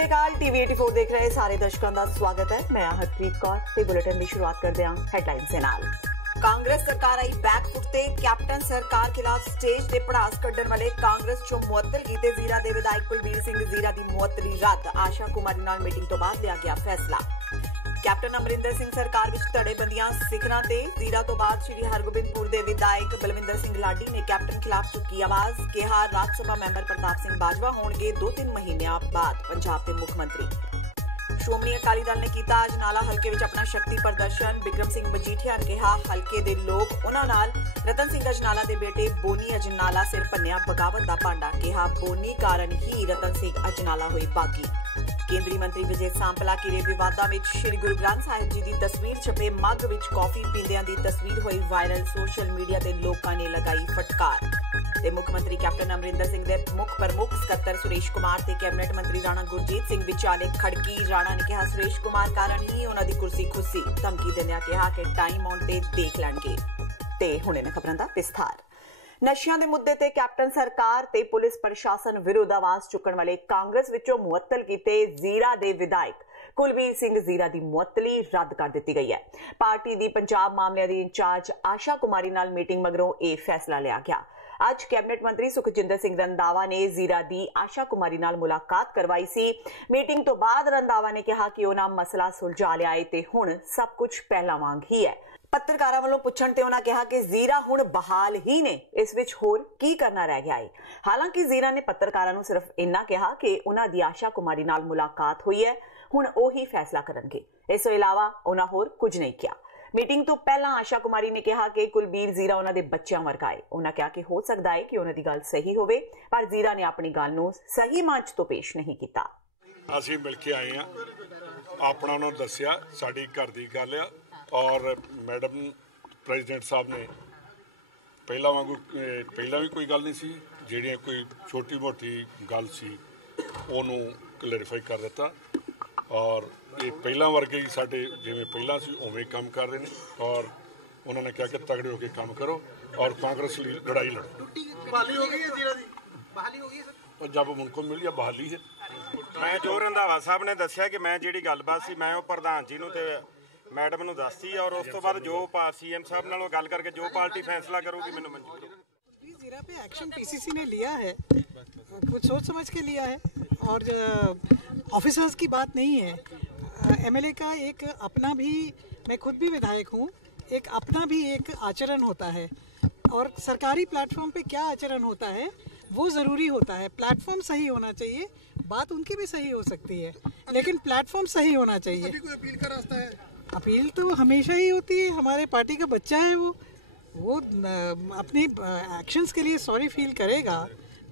श्री अकाल। टीवी 84 देख रहे सारे दर्शकों का स्वागत है। मैं हरप्रीत कौर ते बुलेटिन की शुरुआत करते हैं हेडलाइंस के नाल। कांग्रेस सरकार आई बैकफुट ते कैप्टन सरकार खिलाफ स्टेज ते पड़ास कड्ढण वाले कांग्रेस चों मुअत्तल कीते जीरा दे विधायक कुलबीर सिंह जीरा दी मुअत्तली रद्द। आशा कुमारी नाल मीटिंग तो बाद लिया गया फैसला। कैप्टन अमरिंदर सिंह सरकार विच धड़ेबंदियां सिखरां ते जीरा तो बाद श्री हरगोबिंदपुर दे विधायक बलविंदर सिंह लाडी ने कैप्टन खिलाफ चुकी आवाज। कहा राज्य सभा मैंबर प्रताप सिंह बाजवा होणगे 2-3 महीनों बाद पंजाब के मुख मंत्री। श्रोमणी अकाली दल ने किया अजनाला हल्के विच अपना शक्ति प्रदर्शन। बिक्रम सिंह मजीठिया ने कहा हल्के दे लोग उन्हां नाल रतन सिंह अजनाला दे बेटे बोनी अजनाला सिर भन्निया बगावत दा भांडा। कहा बोनी कारण ही रतन सिंह अजनाला हुई बागी। केंद्रीय मंत्री विजय सांपला किरे विवादा विच श्री गुरु ग्रंथ साहिब जी की तस्वीर छपे मग विच कॉफी पींदियां दी तस्वीर हुई वायरल। सोशल मीडिया ते लोकां ने लगाई फटकार। ते मुख्यमंत्री कैप्टन अमरिंदर सिंह दे मुख प्रमुख सकत्तर सुरेश कुमार ते कैबिनेट मंत्री राणा गुरजीत सिंह विचाले खड़की। राणा ने कहा सुरेश कुमार कारण ही उन्हां दी कुर्सी खुस्सी। धमकी दिंदियां कहा कि टाइम आउण ते देख लैणगे। ते हुणे ने खबरां दा विस्तार। नशियां दे मुद्दे ते कैप्टन सरकार ते पुलिस प्रशासन विरुद्ध आवाज चुकण वाले कांग्रेस विचों मुअत्तल कीते जीरा दे विधायक कुलबीर सिंह जीरा दी मुअत्तली रद्द कर दी गई है। पार्टी दी पंजाब मामलिਆਂ दी इंचार्ज आशा कुमारी नाल मीटिंग मगरों यह फैसला लिया गया। आज कैबिनेट मंत्री सुखजिंदर सिंह रंधावा ने जीरा दी आशा कुमारी नाल मुलाकात करवाई सी। मीटिंग तो बाद रंधावा ने कहा कि उन्हां मसला सुलझा लिया है ते हुण सब कुछ पहला वांग ही है। पत्रकारां वालों पुछण ते उन्हां कहा कि जीरा हुण बहाल ही ने, इस विच होर की करना रह गया है। हालांकि जीरा ने पत्रकारां नूं सिर्फ इन्ना कहा कि उन्हां दी आशा कुमारी नाल मुलाकात हुई है, हुण ओही फैसला करनगे। इस तों इलावा उन्हां होर कुछ नहीं किया। मीटिंग तो पहला आशा कुमारी ने कहा कि कुलबीर जीरा उन्हां दे बच्चों वर्गा है। उन्हां कहा कि हो सकता है कि उन्हां दी गल सही होवे, पर जीरा ने अपनी गल नूं सही मंच तो पेश नहीं किया। ਅਸੀਂ मिल के आए हैं, अपना उन्होंने दसिया साड़ी घर की गल आ और मैडम प्रेजिडेंट साहब ने पहला वांगू पहला भी कोई गल नहीं सी, जिहड़ी कोई छोटी मोटी गल सी उहनूं क्लैरिफाई कर दिता और ये पहला वर्गे ही साडे जिवें पहला सी उवें काम कर रहे हैं और उन्होंने कहा कि तगड़े होकर काम करो और कांग्रेस लड़ाई लड़ो। बहाली हो गई है जीरा दी, बहाली हो गई है सर। और जब उनको मिल गया बहाली है। मैं जो रंधावा साहब ने दसिया कि मैं जी गलबात सी मैं प्रधान जी नूं ते मैडम नूं दसती और उस तो बाद जो सीएम साहब नाल गल करके जो पार्टी फैसला करूगी मैनूं मंजूर है। जीरा पे एक्शन पीसीसी ने लिया है, कुछ सोच समझ के लिया है और ऑफिसर्स की बात नहीं है। एमएलए का एक अपना भी, मैं खुद भी विधायक हूँ, एक अपना भी एक आचरण होता है और सरकारी प्लेटफॉर्म पे क्या आचरण होता है वो ज़रूरी होता है। प्लेटफॉर्म सही होना चाहिए, बात उनकी भी सही हो सकती है, लेकिन प्लेटफॉर्म सही होना चाहिए। अभी कोई अपील का रास्ता है? अपील तो हमेशा ही होती है, हमारे पार्टी का बच्चा है वो अपने एक्शंस के लिए सॉरी फील करेगा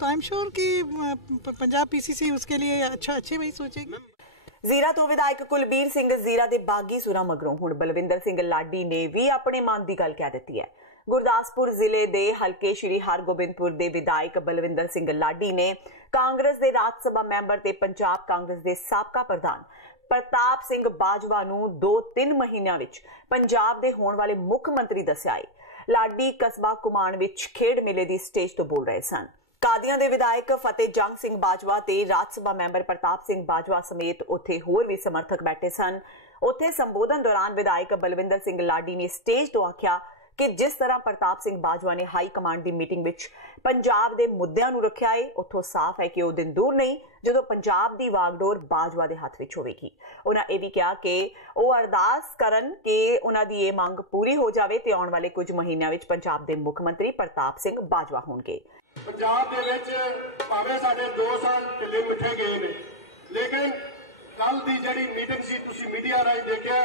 तो आई एम श्योर कि पंजाब पीसीसी उसके लिए अच्छे में ही सोचेगी। जीरा तो विधायक कुलबीर सिंह जीरा दे बागी सुरा मगरों हुण बलविंदर सिंह लाडी ने भी अपने मन की गल कह दी है। गुरदासपुर जिले दे हल्के श्री हरगोबिंदपुर दे विधायक बलविंदर सिंह लाडी ने कांग्रेस दे राज सभा मैंबर ते पंजाब कांग्रेस दे साबका प्रधान प्रताप सिंह बाजवा नूं 2-3 महीनों विच पंजाब दे होण वाले मुख मंत्री दस्सिया है। लाडी कस्बा कुमाण विच खेड मेले दी स्टेज तो बोल रहे सन। कादियां दे विधायक फतेह जंग सिंह बाजवा ते राज सभा मैंबर प्रताप सिंह बाजवा समेत उत्थे होर भी समर्थक बैठे सन। उत्थे संबोधन दौरान विधायक बलविंदर सिंह लाडी ने स्टेज तो आख्या कि जिस तरह प्रताप सिंह बाजवा ने हाई कमांड की मीटिंग विच पंजाब दे मुद्दिआं नूं रखिया है, उत्थों साफ है कि वो दिन दूर नहीं जदों पंजाब दी वागडोर बाजवा दे हत्थ विच होवेगी। उन्हां ये भी कहा कि वो अरदास करन कि उन्हां दी ये मंग पूरी हो जावे ते आउण वाले कुछ महीनों विच पंजाब दे मुख मंत्री प्रताप सिंह बाजवा होणगे। पंजाब दे विच भावें साडे 2 साल ढिले मिठे गए ने, लेकिन कल दी जिहड़ी मीटिंग सी तुसीं मीडिया राਹੀਂ देखिया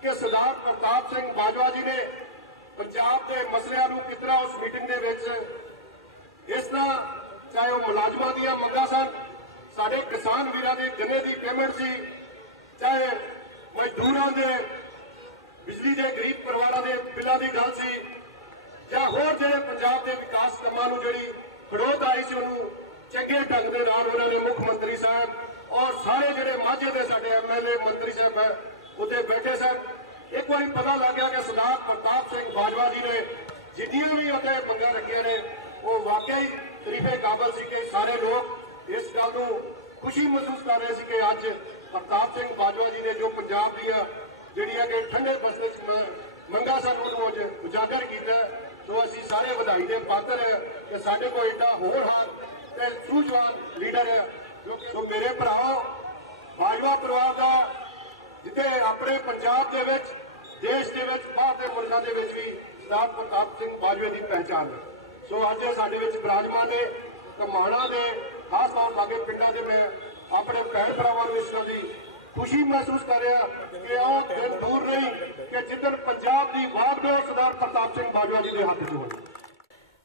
कि सरदार प्रताप सिंह बाजवा जी ने पंजाब के मसलियां नूं किस तरह उस मीटिंग दे विच इस तरह चाहे वो मुलाजमां दीयां मंगां सन, साडे किसान वीरां दे गन्ने दी पेमेंट सी, चाहे मजदूरां दे बिजली दे गरीब परिवारां दे बिल्लां दी गल सी, या होर जिहड़े पंजाब के विकास कामां नूं जिहड़ी खड़ोत आई सी उहनूं चंगे ढंग दे नाल उन्हां दे मुख मंत्री साहब और सारे जिहड़े माਝੇ दे साडे एमएलए मंत्री साहब है उत्थे बैठे सन। एक बार पता लग गया कि सरदार प्रताप सिंह बाजवा जी ने जिन्नियां भी उत्थे मंगां रखियां ने वो वाकई तरीफे काबल सी कि सारे लोग इस गल नूं ਖੁਸ਼ੀ ਮਹਿਸੂਸ ਕਰ ਰਹੇ ਸੀ ਕਿ ਅੱਜ ਪ੍ਰਤਾਪ ਸਿੰਘ ਬਾਜਵਾ ਜੀ ਨੇ ਜੋ ਪੰਜਾਬ ਦੀਆਂ ਜਿਹੜੀਆਂ ਕਿ ਠੰਡੇ ਬਸਤੇ 'ਚ ਮੰਗਾਂ ਸਨ ਉਹਨੂੰ ਅੱਜ ਉਜਾਗਰ ਕੀਤਾ। ਸੋ ਅਸੀਂ ਸਾਰੇ ਵਧਾਈ ਦੇ ਪਾਤਰ ਹੈ ਕਿ ਸਾਡੇ ਕੋਲ ਏਡਾ ਹੋਣਹਾਰ ਤੇ ਸੂਝਵਾਨ ਲੀਡਰ ਹੈ। ਸੋ ਮੇਰੇ ਭਰਾਓ, ਬਾਜਵਾ ਪਰਿਵਾਰ ਦਾ ਜਿੱਥੇ ਆਪਣੇ ਪੰਜਾਬ ਦੇ ਵਿੱਚ, ਦੇਸ਼ ਦੇ ਵਿੱਚ, ਬਾਹਰ ਦੇ ਮੁਲਕਾਂ ਦੇ ਵਿੱਚ ਵੀ ਸਰਦਾਰ ਪ੍ਰਤਾਪ ਸਿੰਘ ਬਾਜਵੇ ਦੀ ਪਹਿਚਾਣ ਹੈ। ਸੋ ਅੱਜ ਸਾਡੇ ਵਿੱਚ ਬਿਰਾਜਮਾਨ ਨੇ ਕਮਾਣਾ ਦੇ ਖਾਸ ਤੌਰ ਲਾਗੇ ਪਿੰਡਾਂ ਦੇ ਮੈਂ ਆਪਣੇ ਭੈਣ ਭਰਾਵਾਂ ਨੂੰ ਇਸ ਗੱਲ ਦੀ ਖੁਸ਼ੀ ਮਹਿਸੂਸ ਕਰ ਰਿਹਾ ਕਿ ਉਹ ਦਿਨ ਦੂਰ ਨਹੀਂ ਕਿ ਜਿੱਦਣ ਪੰਜਾਬ ਦੀ ਵਾਗਡੋਰ ਸਰਦਾਰ ਪ੍ਰਤਾਪ ਸਿੰਘ ਬਾਜਵਾ ਜੀ ਦੇ ਹੱਥ 'ਚ ਹੋਵੇ।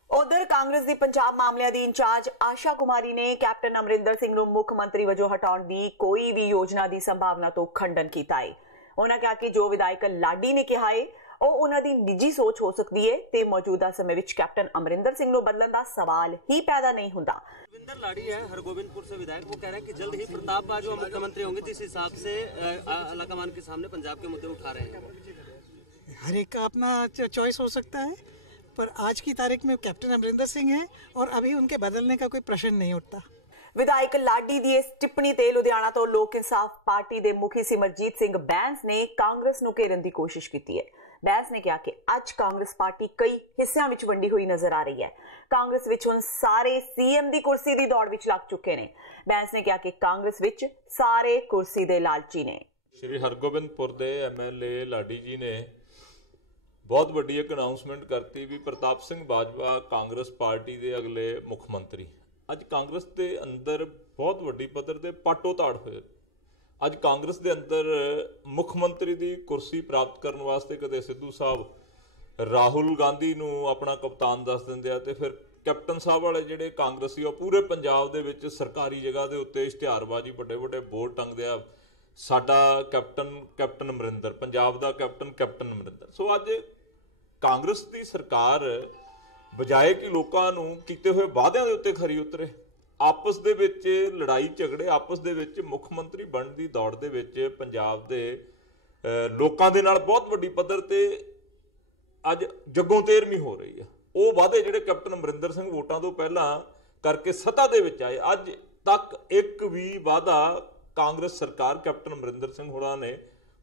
ਉਧਰ ਕਾਂਗਰਸ ਦੀ ਪੰਜਾਬ ਮਾਮਲਿਆਂ ਦੀ ਇੰਚਾਰਜ ਆਸ਼ਾ ਕੁਮਾਰੀ ਨੇ ਕੈਪਟਨ ਅਮਰਿੰਦਰ ਸਿੰਘ ਨੂੰ ਮੁੱਖ ਮੰਤਰੀ ਵਜੋਂ ਹਟਾਉਣ ਦੀ ਕੋਈ ਵੀ ਯੋਜਨਾ ਦੀ ਸੰਭਾਵਨਾ ਤੋਂ ਖੰਡਨ ਕੀਤਾ ਹੈ। ਉਹਨਾਂ ਕਿਹਾ ਕਿ ਜੋ ਵਿਧਾਇਕ ਲਾਡੀ ਨੇ ਕਿਹਾ ਹੈ ਉਹ ਉਹਨਾਂ ਦੀ ਨਿੱਜੀ ਸੋਚ ਹੋ ਸਕਦੀ ਹੈ ਤੇ ਮੌਜੂਦਾ ਸਮੇਂ ਵਿੱਚ ਕੈਪਟਨ अमरिंदर सिंह ਨੂੰ ਬਦਲਣ ਦਾ ਸਵਾਲ ਹੀ ਪੈਦਾ नहीं ਹੁੰਦਾ। रविंदर लाड़ी है हरगोबिंदपुर से विधायक, वो कह रहे हैं कि जल्द ही प्रताप बाजवा मुख्यमंत्री होंगे, जिस हिसाब से अलाकमान के सामने पंजाब के मुद्दे उठा रहे हैं। हर एक का अपना चॉइस हो सकता है, पर आज की तारीख में कैप्टन अमरिंदर सिंह हैं और अभी उनके बदलने का कोई प्रश्न नहीं उठता। ਵਿਧਾਇਕ ਲਾਡੀ ਦੀ ਇਸ ਟਿੱਪਣੀ ਤੇ ਲੁਧਿਆਣਾ ਤੋਂ ਲੋਕ ਇਨਸਾਫ ਪਾਰਟੀ ਦੇ ਮੁਖੀ ਸਿਮਰਜੀਤ ਸਿੰਘ ਬੈਂਸ ਨੇ ਕਾਂਗਰਸ ਨੂੰ ਘੇਰਨ ਦੀ ਕੋਸ਼ਿਸ਼ ਕੀਤੀ ਹੈ। ਬੈਂਸ ਨੇ ਕਿਹਾ ਕਿ ਅੱਜ ਕਾਂਗਰਸ ਪਾਰਟੀ ਕਈ ਹਿੱਸਿਆਂ ਵਿੱਚ ਵੰਡੀ ਹੋਈ ਨਜ਼ਰ ਆ ਰਹੀ ਹੈ। ਕਾਂਗਰਸ ਵਿੱਚ ਹੁਣ ਸਾਰੇ ਸੀਐਮ ਦੀ ਕੁਰਸੀ ਦੀ ਦੌੜ ਵਿੱਚ ਲੱਗ ਚੁੱਕੇ ਨੇ। ਬੈਂਸ ਨੇ ਕਿਹਾ ਕਿ ਕਾਂਗਰਸ ਵਿੱਚ ਸਾਰੇ ਕੁਰਸੀ ਦੇ ਲਾਲਚੀ ਨੇ। ਸ਼੍ਰੀ ਹਰਗੋਬਿੰਦਪੁਰ ਦੇ ਐਮਐਲਏ ਲਾਡੀ ਜੀ ਨੇ ਬਹੁਤ ਵੱਡੀ ਇੱਕ ਅਨਾਉਂਸਮੈਂਟ ਕਰਤੀ ਵੀ ਪ੍ਰਤਾਪ ਸਿੰਘ ਬਾਜਵਾ ਕਾਂਗਰਸ ਪਾਰਟੀ ਦੇ ਅਗਲੇ ਮੁੱਖ ਮੰਤਰੀ। ਅੱਜ ਕਾਂਗਰਸ ਦੇ ਅੰਦਰ ਬਹੁਤ ਵੱਡੀ ਪੱਧਰ ਤੇ ਪਾਟੋ ਤਾੜ ਹੋਏ। ਅੱਜ ਕਾਂਗਰਸ ਦੇ ਅੰਦਰ ਮੁੱਖ ਮੰਤਰੀ ਦੀ ਕੁਰਸੀ ਪ੍ਰਾਪਤ ਕਰਨ ਵਾਸਤੇ ਕਦੇ ਸਿੱਧੂ ਸਾਹਿਬ ਰਾਹੁਲ ਗਾਂਧੀ ਨੂੰ ਆਪਣਾ ਕਪਤਾਨ ਦੱਸ ਦਿੰਦੇ ਆ ਤੇ ਫਿਰ ਕੈਪਟਨ ਸਾਹਿਬ ਵਾਲੇ ਜਿਹੜੇ ਕਾਂਗਰਸੀ ਉਹ ਪੂਰੇ ਪੰਜਾਬ ਦੇ ਵਿੱਚ ਸਰਕਾਰੀ ਜਗ੍ਹਾ ਦੇ ਉੱਤੇ ਇਸ਼ਤਿਹਾਰਬਾਜ਼ੀ ਵੱਡੇ ਵੱਡੇ ਬੋਰਡ ਟੰਗਦੇ ਆ, ਸਾਡਾ ਕੈਪਟਨ ਅਮਰਿੰਦਰ, ਪੰਜਾਬ ਦਾ ਕੈਪਟਨ ਅਮਰਿੰਦਰ। ਸੋ ਅੱਜ ਕਾਂਗਰਸ ਦੀ ਸਰਕਾਰ ਬਜਾਏ ਕਿ ਲੋਕਾਂ ਨੂੰ ਕੀਤੇ ਹੋਏ ਵਾਅਦਿਆਂ ਦੇ ਉੱਤੇ ਖਰੀ ਉਤਰੇ, ਆਪਸ ਦੇ ਵਿੱਚ ਲੜਾਈ ਝਗੜੇ, ਆਪਸ ਦੇ ਵਿੱਚ ਮੁੱਖ ਮੰਤਰੀ ਬਣਨ ਦੀ ਦੌੜ ਦੇ ਵਿੱਚ ਪੰਜਾਬ ਦੇ ਲੋਕਾਂ ਦੇ ਨਾਲ ਬਹੁਤ ਵੱਡੀ ਪੱਧਰ ਤੇ ਅੱਜ ਜੱਗੋਂ ਤੇਰਵੀਂ ਹੋ ਰਹੀ ਹੈ। ਉਹ ਵਾਅਦੇ ਜਿਹੜੇ ਕੈਪਟਨ ਅਮਰਿੰਦਰ ਸਿੰਘ ਵੋਟਾਂ ਤੋਂ ਪਹਿਲਾਂ ਕਰਕੇ ਸੱਤਾ ਦੇ ਵਿੱਚ ਆਏ, ਅੱਜ ਤੱਕ ਇੱਕ ਵੀ ਵਾਅਦਾ ਕਾਂਗਰਸ ਸਰਕਾਰ ਕੈਪਟਨ ਅਮਰਿੰਦਰ ਸਿੰਘ ਹੋਰਾਂ ਨੇ